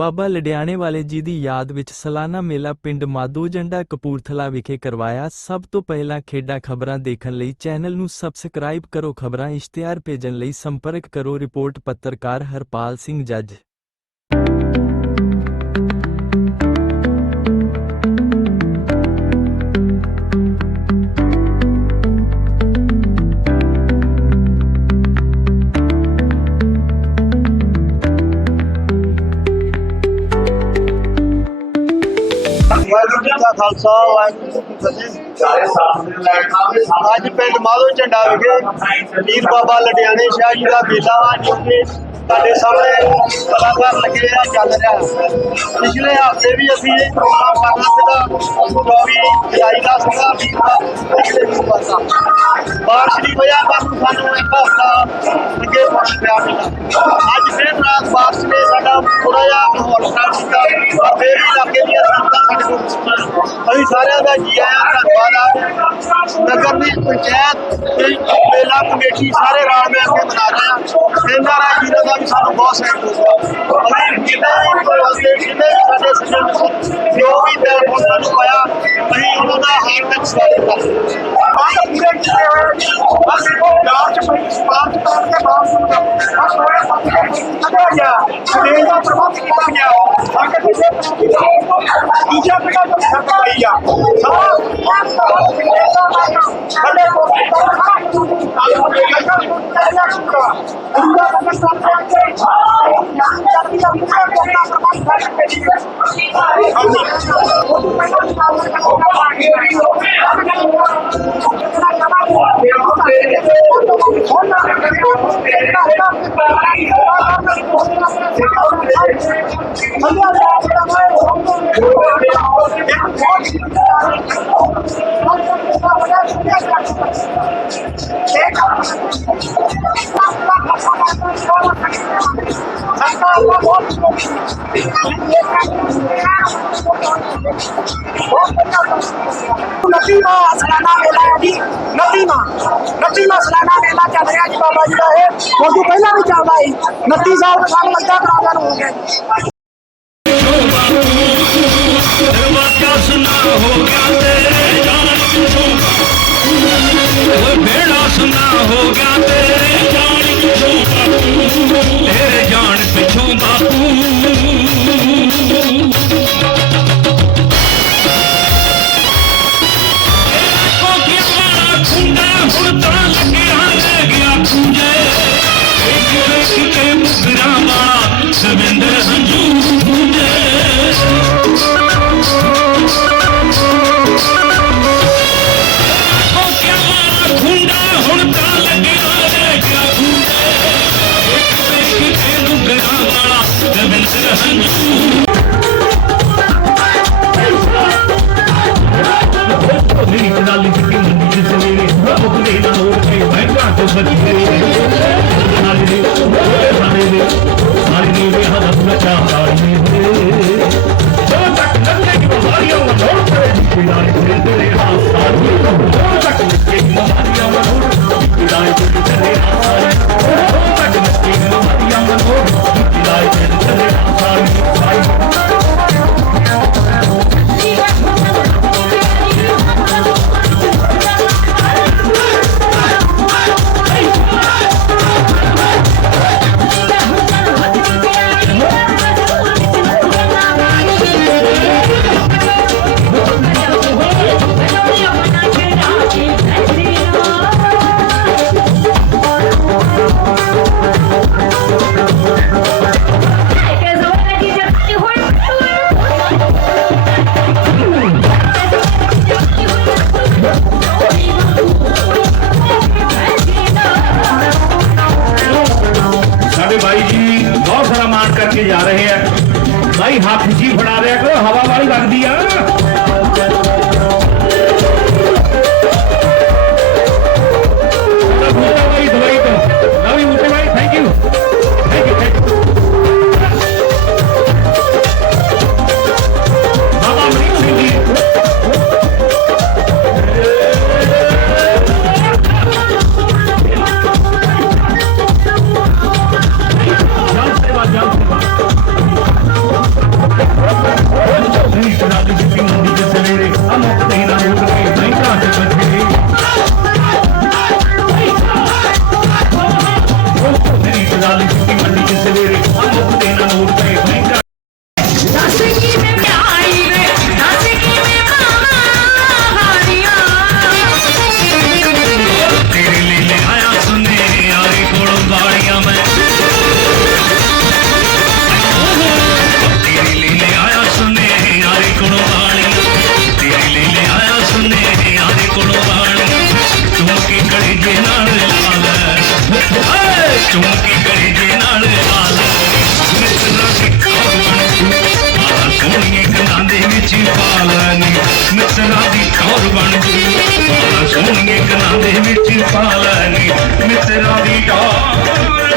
ਬਾਬਾ ਲਡਿਆਣੇ ਵਾਲੇ ਜੀ ਦੀ ਯਾਦ ਵਿੱਚ ਸਾਲਾਨਾ ਮੇਲਾ ਪਿੰਡ ਮਾਦੂ ਜੰਡਾ ਕਪੂਰਥਲਾ ਵਿਖੇ ਕਰਵਾਇਆ ਸਭ ਤੋਂ ਪਹਿਲਾਂ ਖੇਡਾਂ ਖਬਰਾਂ ਦੇਖਣ ਲਈ ਚੈਨਲ ਨੂੰ ਸਬਸਕ੍ਰਾਈਬ ਕਰੋ, ਖਬਰਾਂ ਇਸ਼ਤਿਹਾਰ ਭੇਜਣ ਲਈ ਸੰਪਰਕ ਕਰੋ, ਰਿਪੋਰਟ ਪੱਤਰਕਾਰ ਹਰਪਾਲ ਸਿੰਘ ਜੱਜ। ਜੀ ਕਾ ਖਾਲਸਾ, ਵਾਹਿਗੁਰੂ ਜੀ ਕੀ ਫਤਿਹ। ਅੱਜ ਪਿੰਡ ਮਾਧੋ ਝੰਡਾ ਵਿਖੇ ਪੀਰ ਬਾਬਾ ਲਟਿਆਣੇ ਸ਼ਾਹ ਜੀ ਦਾ ਮੇਲਾ ਵਾ ਜੋ ਕਿ ਤੁਹਾਡੇ ਸਾਹਮਣੇ ਕਲਾਕਾਰ ਲੱਗੇ ਆ, ਚੱਲ ਰਿਹਾ। ਪਿਛਲੇ ਹਫ਼ਤੇ ਵੀ ਅਸੀਂ ਇਹ ਪ੍ਰੋਗਰਾਮ ਕਰਨਾ ਸੀਗਾ 24 ਜੁਲਾਈ ਦਾ ਸੀਗਾ ਵੀਰ ਦਾ ਪਿਛਲੇ ਵੀਰਵਾਰ ਦਾ। ਬਾਰਿਸ਼ ਦੀ ਵਜ੍ਹਾ ਕਾਰਨ ਸਾਨੂੰ ਇੱਕ ਹਫਤਾ ਅੱਗੇ ਪਹੁੰਚ ਪਿਆ ਸੀਗਾ ਅੱਜ ਫਿਰ ਰਾਤ ਬਾਰਿਸ਼ ਨੇ ਸਾਡਾ ਥੋੜਾ ਜਿਹਾ ਮਾਹੌਲ ਖਰਾਬ ਕੀਤਾ। ਪਰ ਫਿਰ ਵੀ ਇਲਾਕੇ ਦੀਆਂ ਸੰਗਤਾਂ ਸਾਡੇ ਕੋਲ ਪਹੁੰਚੀਆਂ। ਅਸੀਂ ਸਾਰਿਆਂ ਦਾ ਜੀ ਆਇਆਂ ਧੰਨਵਾਦ ਆ। ਨਗਰ ਦੀ ਪੰਚਾਇਤ ਤੇ ਮੇਲਾ ਕਮੇਟੀ ਸਾਰੇ ਰਲ ਮਿਲ ਕੇ ਮਨਾ ਰਹੇ ਆ। ਇਹਨਾਂ ਦਾ ਦਾ ਵੀ ਸਾਨੂੰ ਬਹੁਤ ਸਹਿਯੋਗ ਆ ਅਸੀਂ ਜਿੰਨੇ ਵੀ ਜਿੰਨੇ ਵੀ ਸਾਡੇ ਸੱਜਣ ਜੋ ਵੀ ਦਿਲ ਪੁੱਤਾਂ ਨੂੰ ਪਾਇਆ ਅਸੀਂ ਉਹਨਾਂ ਦਾ ਹਾਰ ਤੱਕ ਸਵਾਗਤ ਕਰਦੇ ਹਾਂ ਪੂਰੇ ਕੀਤੇ ਹੋਏ ਬਸ ਗਾਂਵ ਚ ਪਈ ਸਪਾਰਕ ਤਾਰ ਕੇ ਬਾਅਦ ਬਸ ਹੋਇਆ ਪੱਕਾ ਗਿਆ ਸਟੇਜ ਦਾ ਪ੍ਰਬੰਧ ਕੀਤਾ ਗਿਆ ਸੰਗਤ ਦੀ ਸੇਵਾ ਦੂਜਾ ਪਿੰਡਾਂ ਤੋਂ ਛੱਡ ਪਈ ਆ ਸਾਡੇ ਕੋਲ ਨਤੀਮਾ ਸਲਾਨਾ ਮੇਲਾ ਸਵੇਰੇ ਮੁਕਦੇ ਨਾ ਹੋ ਕੇ ਬੈਠਾ ਤੋਂ ਸੱਜੇ ਨਾਲੇ ਦੇ ਨਾਲੇ ਦੇ ਨਾਲੇ ਦੇ ਵੇ ਹੱਥ ਨਚਾ ਹਾਰੇ ਜੋ ਤੱਕ ਨੰਗੇ ਦੀ ਬਿਮਾਰੀਆਂ ਨੂੰ ਮੋੜ ਕਰੇ ਪਿਲਾਏ ਤੇਰੇ ਤੇਰੇ ਹਾਥ ਸਾਥੀ ਜੋ ਤੱਕ ਨੰਗੇ ਦੀ ਬਿਮਾਰੀਆਂ ਨੂੰ ਮੋੜ ਪਿਲਾਏ ਤੇਰੇ ਤੇਰੇ ਹਾਥ ਹੱਥ ਜੀ ਫੜਾ ਰਿਆ ਕਰੋ ਹਵਾ ਵਾਲੀ ਲੱਗਦੀ ਆ। ਚੁੰਗੀ ਗਲੀ ਦੇ ਨਾਲ ਹਾਲ ਨੱਚਣਾ ਸਿੱਖਣ ਆ ਸੋਹਣੀਏ ਕਨਾਂ ਦੇ ਵਿੱਚ ਪਾਲਣੀ ਨੱਚਣਾ ਦੀ ਖੌਰ ਬਣ ਗਈ। ਆ ਸੋਹਣੀਏ ਕਨਾਂ ਦੇ ਵਿੱਚ ਪਾਲਣੀ ਮਿੱਤਰਾਂ ਦੀ ਡਾਰ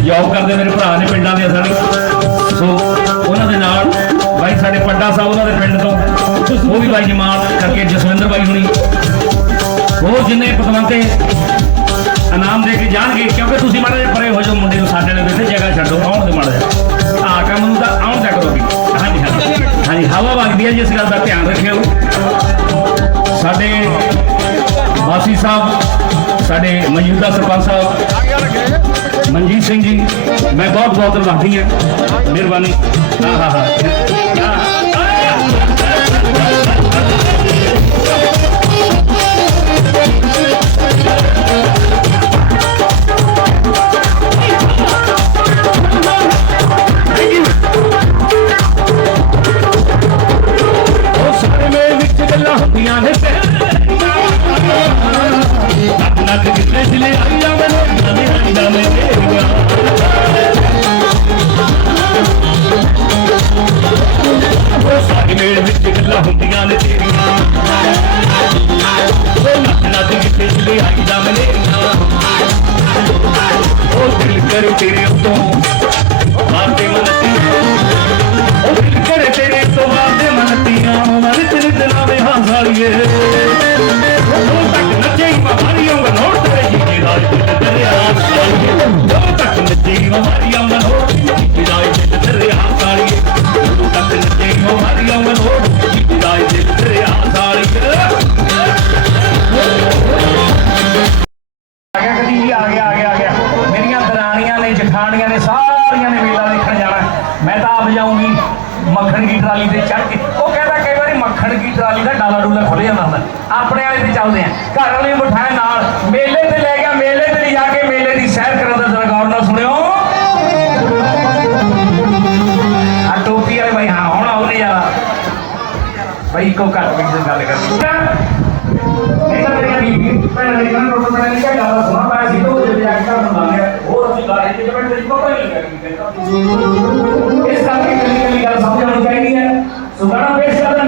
ਜੌਬ ਕਰਦੇ ਮੇਰੇ ਭਰਾ ਨੇ ਪਿੰਡਾਂ ਦੇ ਸਾਡੇ। ਸੋ ਉਹਨਾਂ ਦੇ ਨਾਲ ਬਾਈ ਸਾਡੇ ਪੱਡਾ ਸਾਹਿਬ ਉਹਨਾਂ ਦੇ ਪਿੰਡ ਤੋਂ, ਉਹ ਵੀ ਬਾਈ ਜਮਾਤ ਕਰਕੇ ਜਸਵਿੰਦਰ ਬਾਈ ਹੁਣੀ। ਹੋਰ ਜਿੰਨੇ ਪਤਵੰਤੇ ਇਨਾਮ ਦੇ ਕੇ ਜਾਣਗੇ, ਕਿਉਂਕਿ ਤੁਸੀਂ ਮਾੜੇ ਜਿਹੇ ਪਰੇ ਹੋ ਜਾਓ, ਮੁੰਡੇ ਨੂੰ ਸਾਡੇ ਨਾਲ ਬੈਠੇ, ਜਗ੍ਹਾ ਛੱਡੋ, ਆਉਣ ਦੇ ਮਾੜਾ ਜਿਹਾ। ਆ ਕੰਮ ਨੂੰ ਤਾਂ ਆਉਣ ਤੱਕ ਕਰੋ ਹਾਂਜੀ ਹਾਂਜੀ। ਹਾਂਜੀ, ਹਵਾ ਵਗਦੀ ਹੈ ਜਿਸ ਗੱਲ ਦਾ ਧਿਆਨ ਰੱਖਿਓ। ਸਾਡੇ ਵਾਸੀ ਸਾਹਿਬ ਸਾਡੇ ਮੌਜੂਦਾ ਸਰਪੰਚ ਸਾਹਿਬ। ਮਨਜੀਤ ਸਿੰਘ ਜੀ, ਮੈਂ ਬਹੁਤ ਬਹੁਤ ਧੰਨਵਾਦੀ ਹਾਂ। ਮਿਹਰਬਾਨੀ। ਹਾਂ ਹਾਂ ਹਾਂ ਵਿੱਚ ਗੱਲਾਂ ਹੁੰਦੀਆਂ ਨੇ ਤੇਰੀਆਂ। ਉਹ ਨੱਕ ਨੱਕ ਕਿਤੇ ਦਿਲੇ ਆਈਆਂ ਮੈਨੂੰ ਉਹ ਦਿਲ ਕਰ ਤੇਰੇ ਉੱਤੋਂ ਮਾਰਦੇ ਮਨ ਉਹ ਦਿਲ ਕਰੇ ਤੇਰੇ ਤੋਂ ਵਾਦੇ ਮਨਤੀਆਂ। ਮਨ ਤੇਰੇ ਦਿਲਾਂ ਵਿੱਚ ਹਾਸਾਲੀਏ ਉਹ ਤੱਕ ਨੱਚੇ ਮਾਰੀਆਂ ਮਨੋੜ ਤੇਰੇ ਜੀ ਦੀ ਰਾਜ ਤੇ ਦਰਿਆ ਸਾਲੀਏ ਉਹ ਤੱਕ ਨੱਚੇ ਮਾਰੀਆਂ ਨੇ ਨੇ ਸਾਰੀਆਂ ਨੇ ਮੇਲਾ ਦੇਖਣ ਜਾਣਾ। ਮੈਂ ਤਾਂ ਆਪ ਜਾਊਂਗੀ ਮੱਖਣ ਦੀ ਟਰਾਲੀ ਤੇ ਚੜ ਕੇ। ਉਹ ਕਹਿੰਦਾ ਕਈ ਵਾਰੀ ਮੱਖਣ ਦੀ ਟਰਾਲੀ ਦਾ ਡਾਲਾ ਡੂਲਾ ਖੁੱਲ ਜਾਂਦਾ ਹੁੰਦਾ। ਆਪਣੇ ਵਾਲੇ ਤੇ ਚੱਲਦੇ ਆ ਘਰ ਵਾਲੇ ਨੂੰ ਨਾਲ। ਮੇਲੇ ਤੇ ਲੈ ਗਿਆ, ਮੇਲੇ ਤੇ ਲਿਜਾ ਕੇ ਮੇਲੇ ਦੀ ਸੈਰ ਕਰਨ ਦਾ ਜ਼ਰਾ ਗੌਰ ਨਾਲ ਸੁਣਿਓ। ਆ ਟੋਪੀ ਵਾਲੇ ਬਾਈ, ਹਾਂ, ਹੁਣ ਆਉਨੇ ਯਾਰ ਬਾਈ, ਇੱਕੋ ਘੱਟ ਵਿੱਚ ਗੱਲ ਕਰਨੀ। ਇਹ ਤਾਂ ਮੇਰੀ ਭੈਣ ਮੇਰੀ ਨਾਲ ਰੋਟੀ ਬਣਾਉਣ ਦੀ ਗੱਲ ਸੁਣਾ ਇਸ ਕਰਕੇ ਮੇਰੀ ਗੱਲ ਸਮਝ ਆਉਣੀ ਚਾਹੀਦੀ ਹੈ। ਸੁਣਾਣਾ ਪੇਸ਼ ਕਰ।